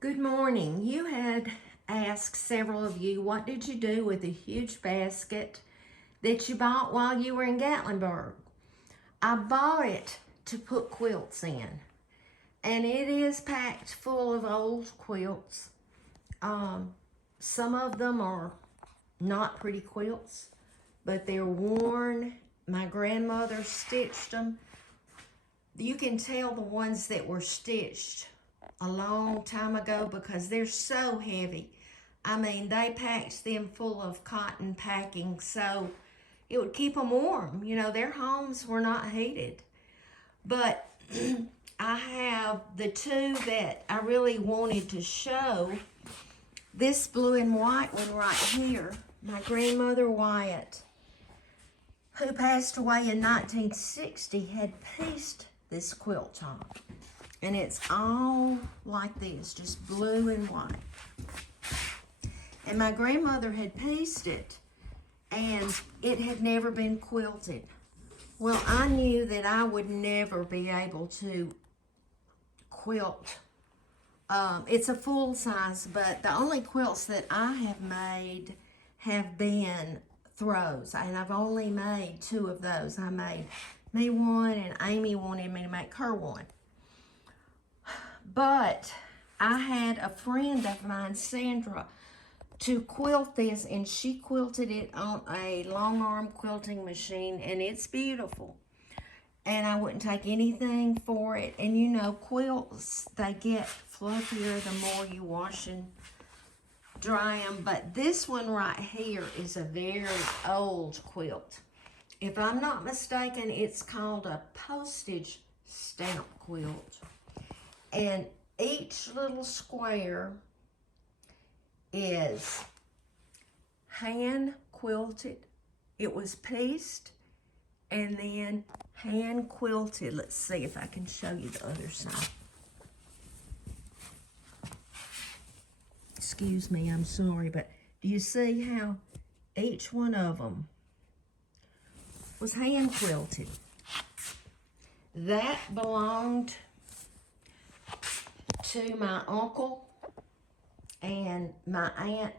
Good morning. You had asked several of you, what did you do with a huge basket that you bought while you were in Gatlinburg? I bought it to put quilts in, and it is packed full of old quilts. Some of them are not pretty quilts, but they're worn. My grandmother stitched them. You can tell the ones that were stitched a long time ago because they're so heavy. I mean, they packed them full of cotton packing so it would keep them warm. You know, their homes were not heated. But I have the two that I really wanted to show. This blue and white one right here, my grandmother Wyatt, who passed away in 1960, had pieced this quilt top. And it's all like this, just blue and white. And my grandmother had pieced it, and it had never been quilted. Well, I knew that I would never be able to quilt. It's a full size, but the only quilts that I have made have been throws, and I've only made 2 of those. I made me one, and Amy wanted me to make her one. But I had a friend of mine, Sandra, to quilt this, and she quilted it on a long arm quilting machine, and it's beautiful. And I wouldn't take anything for it. And you know, quilts, they get fluffier the more you wash and dry them. But this one right here is a very old quilt. If I'm not mistaken, it's called a postage stamp quilt. And each little square is hand quilted. It was pieced and then hand quilted. Let's see if I can show you the other side. Excuse me, I'm sorry, but do you see how each one of them was hand quilted? That belonged to my uncle and my aunt.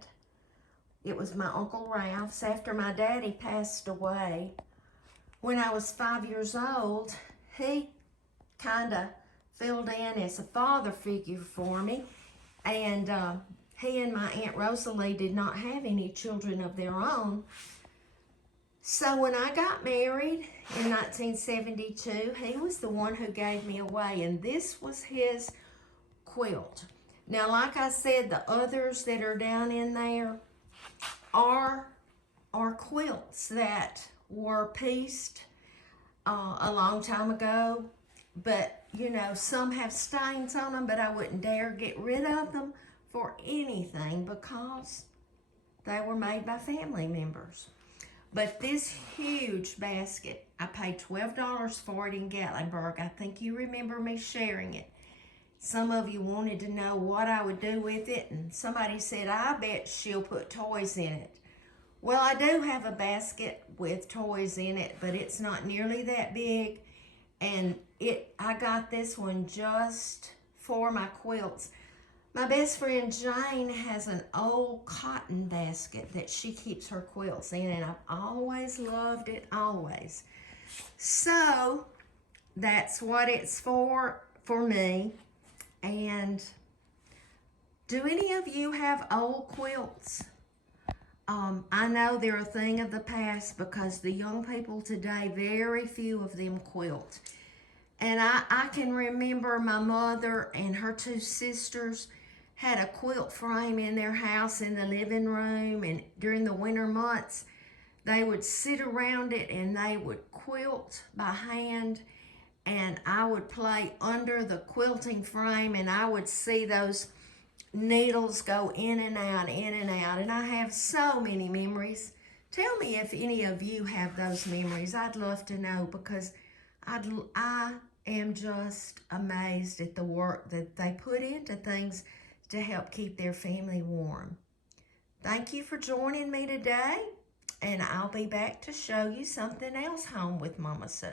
It was my Uncle Ralph's. After my daddy passed away, when I was 5 years old, he kind of filled in as a father figure for me. And he and my Aunt Rosalie did not have any children of their own. So when I got married in 1972, he was the one who gave me away, and this was his quilt. Now, like I said, the others that are down in there are quilts that were pieced a long time ago. But, you know, some have stains on them, but I wouldn't dare get rid of them for anything because they were made by family members. But this huge basket, I paid $12 for it in Gatlinburg. I think you remember me sharing it. Some of you wanted to know what I would do with it, and somebody said, I bet she'll put toys in it. Well, I do have a basket with toys in it, but it's not nearly that big, and I got this one just for my quilts. My best friend Jane has an old cotton basket that she keeps her quilts in, and I've always loved it, always. So that's what it's for me. And do any of you have old quilts? I know they're a thing of the past because the young people today, very few of them quilt. And I can remember my mother and her 2 sisters had a quilt frame in their house in the living room, and during the winter months, they would sit around it and they would quilt by hand. And I would play under the quilting frame, and I would see those needles go in and out, in and out. And I have so many memories. Tell me if any of you have those memories. I'd love to know, because I am just amazed at the work that they put into things to help keep their family warm. Thank you for joining me today, and I'll be back to show you something else home with Mama Sue.